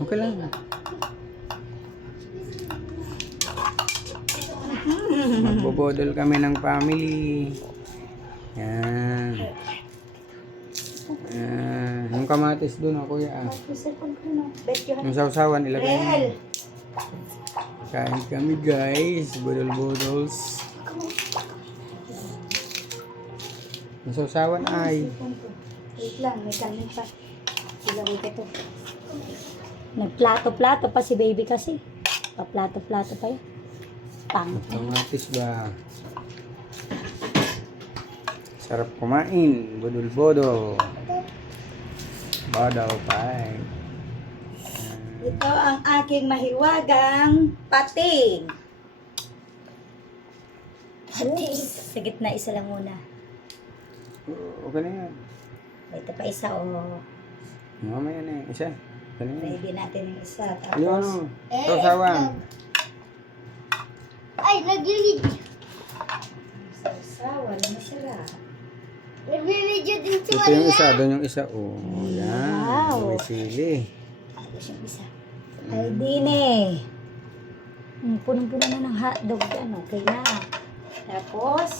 Okay lang. Magbobodol kami ng family. Yan. Yung kamatis doon, kuya. Yung sausawan, ilagay mo. Kain kami, guys. Bodol-bodols. Yung sausawan ay... Wait lang, may kanin pa. Ilagay ka to. Nagplato-plato pa si baby kasi. Paplato-plato pa yun. Pang. Kamatis ba? Sarap kumain. Bodol-bodol. Badaw pa. Ito ang aking mahiwagang pating. Patis. Sa gitna, isa lang muna. Okay na yan. Ito pa isa, oh. Mamaya na yung isa. Okay na yan. Ready natin yung isa. Yung Tapos, ano, sausawan. Ay, nag-video. sawa, masarap. Nag-video din si Ito yung Wala. isa, doon yung isa. Oh, yan. Wow. May sili. Tapos yung isa. Ay, dine. Punong-puno na ng hotdog yan. Okay na. Tapos,